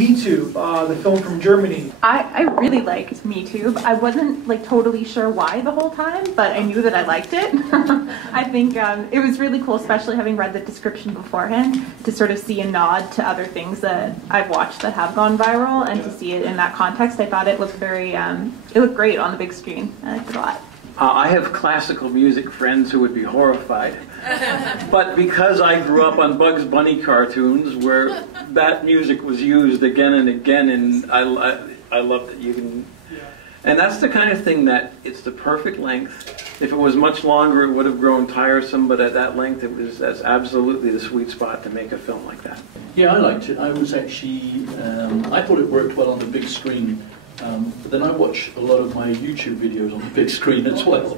Metube, the film from Germany. I really liked Metube. I wasn't like totally sure why the whole time, but I knew that I liked it. I think it was really cool, especially having read the description beforehand, to sort of see a nod to other things that I've watched that have gone viral, and to see it in that context. I thought it looked very, it looked great on the big screen. I liked it a lot. I have classical music friends who would be horrified, but because I grew up on Bugs Bunny cartoons where that music was used again and again, and I loved it. You can, and that's the kind of thing that it's the perfect length. If it was much longer, it would have grown tiresome, but at that length, that's absolutely the sweet spot to make a film like that. Yeah, I liked it. I was actually, I thought it worked well on the big screen. But then I watch a lot of my YouTube videos on the big screen as well.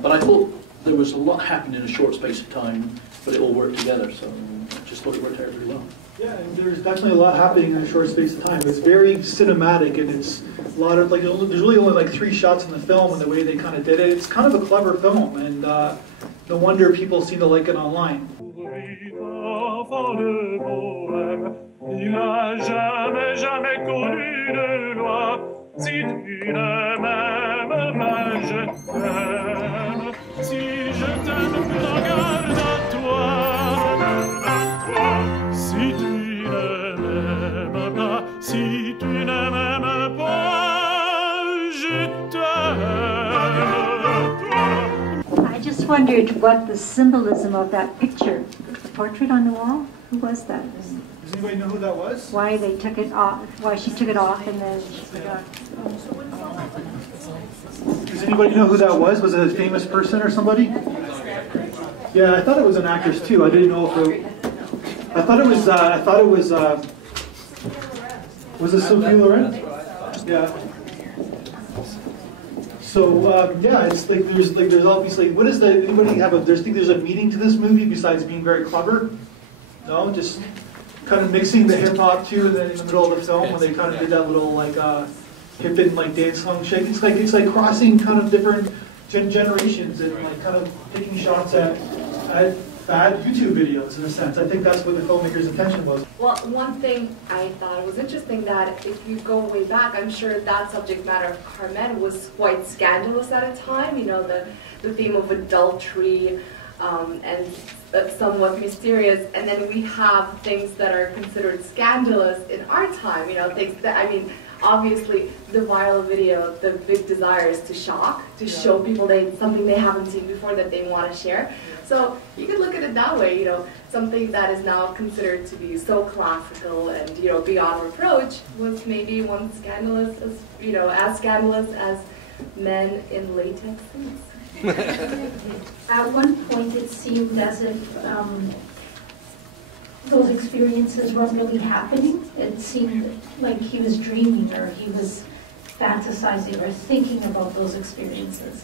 But I thought there was a lot happening in a short space of time, but it all worked together, so I just thought it worked out really well. Yeah, and there's definitely a lot happening in a short space of time. It's very cinematic, and it's a lot of, like, there's really only like 3 shots in the film, and the way they kind of did it, it's kind of a clever film, and no wonder people seem to like it online. Il n'a jamais connu de loi. Si tu ne m'aimes pas, je t'aime. Si je t'aime, prends garde à toi. Si tu ne m'aimes pas, si tu ne m'aimes pas, je t'aime. I just wondered what the symbolism of that picture, the portrait on the wall, who was that? Does anybody know who that was? Why they took it off, why she took it off and then she put it on. Does anybody know who that was? Was it a famous person or somebody? Yeah, I thought it was an actress too. I didn't know if it, I thought it was it Sophia Loren? Yeah. So yeah, it's like there's obviously, what is the, anybody have a, think there's a meaning to this movie besides being very clever? No, just kind of mixing the hip hop too, and then in the middle of the film when they kind of did that little like hip and like dance song shake. It's like crossing kind of different generations and like kind of taking shots at bad YouTube videos in a sense. I think that's what the filmmaker's intention was. Well, one thing I thought was interesting that if you go way back, I'm sure that subject matter of Carmen was quite scandalous at a time. You know, the theme of adultery. And somewhat mysterious, and then we have things that are considered scandalous in our time, you know, things that, I mean, obviously the viral video, the big desire is to shock, to show people something they haven't seen before that they want to share. So you could look at it that way, you know, something that is now considered to be so classical and, you know, beyond reproach was maybe once scandalous as, you know, as scandalous as men in latex suits. At one point it seemed as if those experiences weren't really happening. It seemed like he was dreaming or he was fantasizing or thinking about those experiences.